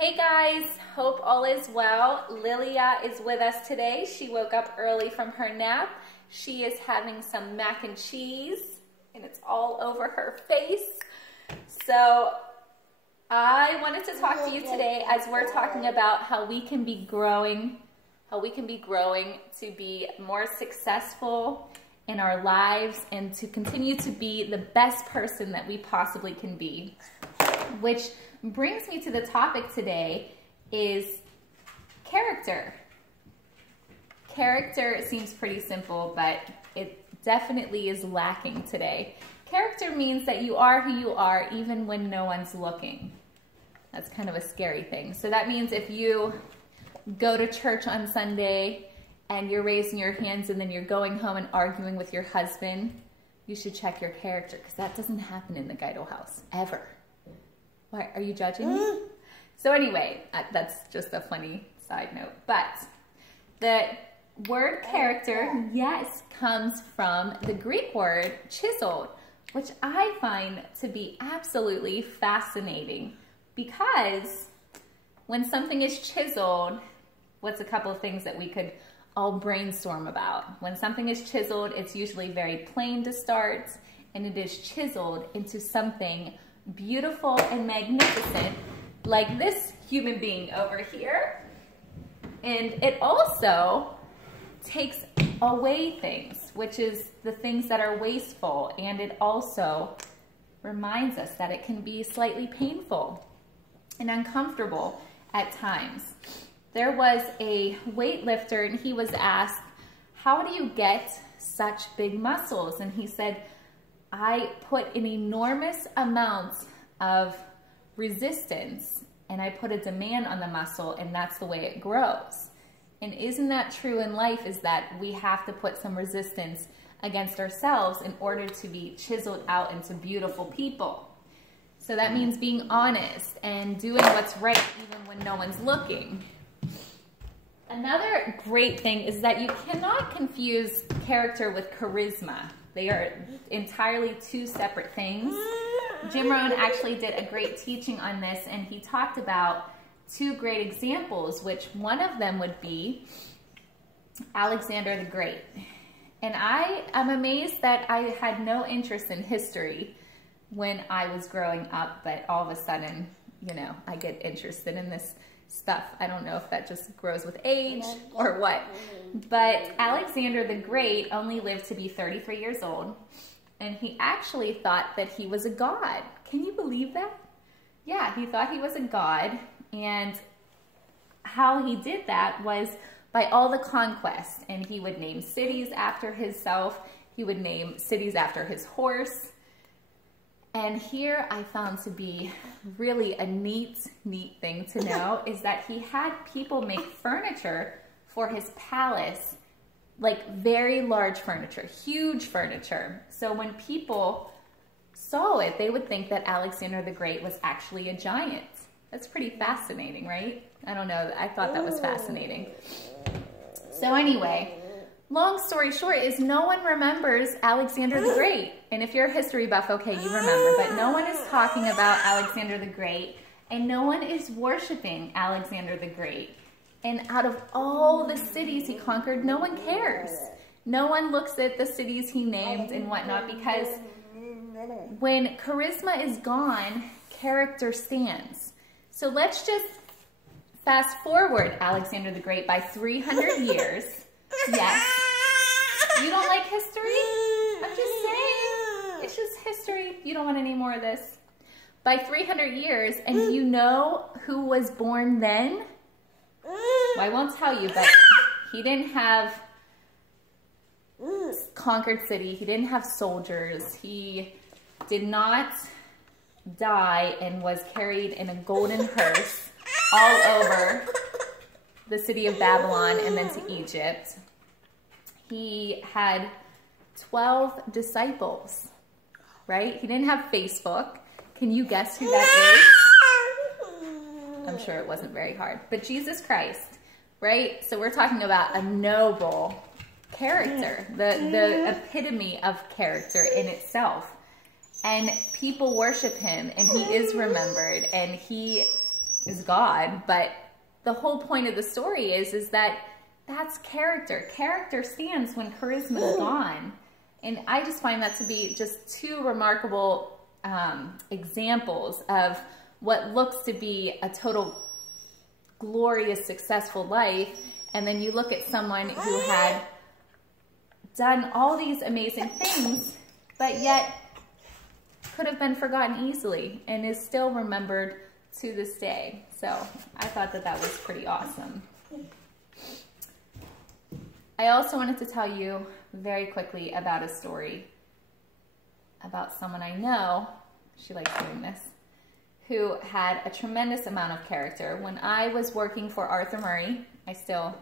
Hey guys, hope all is well. Lilia is with us today. She woke up early from her nap. She is having some mac and cheese and it's all over her face. So I wanted to talk to you today as we're talking about how we can be growing to be more successful in our lives and to continue to be the best person that we possibly can be. Which brings me to the topic today is character. Character seems pretty simple, but it definitely is lacking today. Character means that you are who you are even when no one's looking. That's kind of a scary thing. So that means if you go to church on Sunday and you're raising your hands and then you're going home and arguing with your husband, you should check your character because that doesn't happen in the Guido house, ever. Why, are you judging me? So anyway, that's just a funny side note. But the word character, yes, comes from the Greek word chiseled, which I find to be absolutely fascinating because when something is chiseled, what's a couple of things that we could all brainstorm about? When something is chiseled, it's usually very plain to start, and it is chiseled into something beautiful and magnificent, like this human being over here. And it also takes away things, which is the things that are wasteful, and it also reminds us that it can be slightly painful and uncomfortable at times. There was a weightlifter and he was asked, how do you get such big muscles? And he said, I put an enormous amount of resistance and I put a demand on the muscle, and that's the way it grows. And isn't that true in life, is that we have to put some resistance against ourselves in order to be chiseled out into beautiful people. So that means being honest and doing what's right even when no one's looking. Another great thing is that you cannot confuse character with charisma. They are entirely two separate things. Jim Rohn actually did a great teaching on this, and he talked about two great examples, which one of them would be Alexander the Great. And I am amazed that I had no interest in history when I was growing up, but all of a sudden, you know, I get interested in this stuff. I don't know if that just grows with age or what. But Alexander the Great only lived to be 33 years old, and he actually thought that he was a god. Can you believe that? Yeah, he thought he was a god, and how he did that was by all the conquest, and he would name cities after himself. He would name cities after his horse. And here I found to be really a neat thing to know is that he had people make furniture for his palace, like very large furniture, huge furniture. So when people saw it, they would think that Alexander the Great was actually a giant. That's pretty fascinating, right? I don't know, I thought that was fascinating. So anyway, long story short is no one remembers Alexander the Great. And if you're a history buff, okay, you remember, but no one is talking about Alexander the Great, and no one is worshiping Alexander the Great. And out of all the cities he conquered, no one cares. No one looks at the cities he named and whatnot, because when charisma is gone, character stands. So let's just fast forward Alexander the Great by 300 years. Yes. You don't like history? I'm just saying. It's just history. You don't want any more of this. By 300 years, and do you know who was born then? Well, I won't tell you, but he didn't have conquered city. He didn't have soldiers. He did not die and was carried in a golden hearse all over the city of Babylon and then to Egypt. He had 12 disciples, right? He didn't have Facebook. Can you guess who that is? I'm sure it wasn't very hard. But Jesus Christ, right? So we're talking about a noble character, the epitome of character in itself. And people worship him, and he is remembered, and he is God, but the whole point of the story is that that's character. Character stands when charisma is gone. And I just find that to be just two remarkable examples of what looks to be a total glorious, successful life. And then you look at someone who had done all these amazing things, but yet could have been forgotten easily and is still remembered to this day. So I thought that that was pretty awesome. I also wanted to tell you very quickly about a story about someone I know, she likes doing this, who had a tremendous amount of character. When I was working for Arthur Murray, I still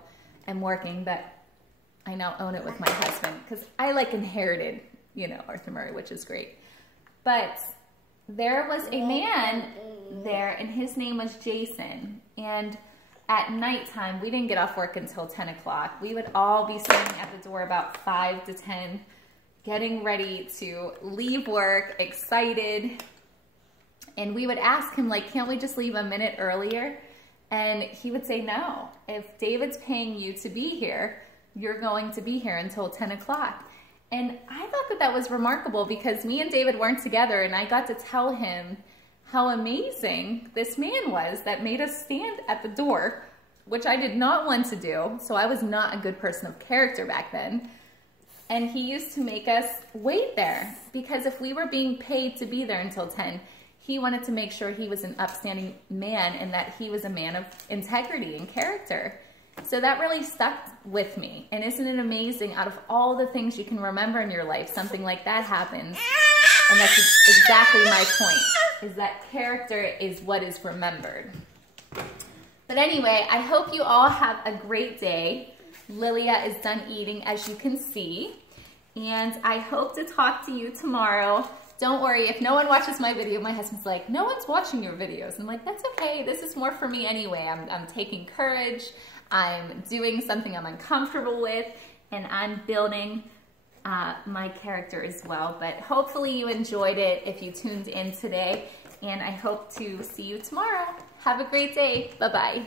am working, but I now own it with my husband because I like inherited, you know, Arthur Murray, which is great. But there was a man there and his name was Jason. And at nighttime, we didn't get off work until 10 o'clock. We would all be standing at the door about 5 to 10, getting ready to leave work, excited. And we would ask him, like, can't we just leave a minute earlier? And he would say, no, if David's paying you to be here, you're going to be here until 10 o'clock. And I thought that that was remarkable because me and David weren't together, and I got to tell him how amazing this man was that made us stand at the door, which I did not want to do. So I was not a good person of character back then. And he used to make us wait there because if we were being paid to be there until 10, he wanted to make sure he was an upstanding man and that he was a man of integrity and character. So that really stuck with me. And isn't it amazing, out of all the things you can remember in your life, something like that happens. And that's exactly my point, is that character is what is remembered. But anyway, I hope you all have a great day. Lilia is done eating, as you can see. And I hope to talk to you tomorrow. Don't worry, if no one watches my video, my husband's like, no one's watching your videos. I'm like, that's okay, this is more for me anyway. I'm taking courage, I'm doing something I'm uncomfortable with, and I'm building my character as well. But hopefully you enjoyed it if you tuned in today, and I hope to see you tomorrow. Have a great day. Bye-bye.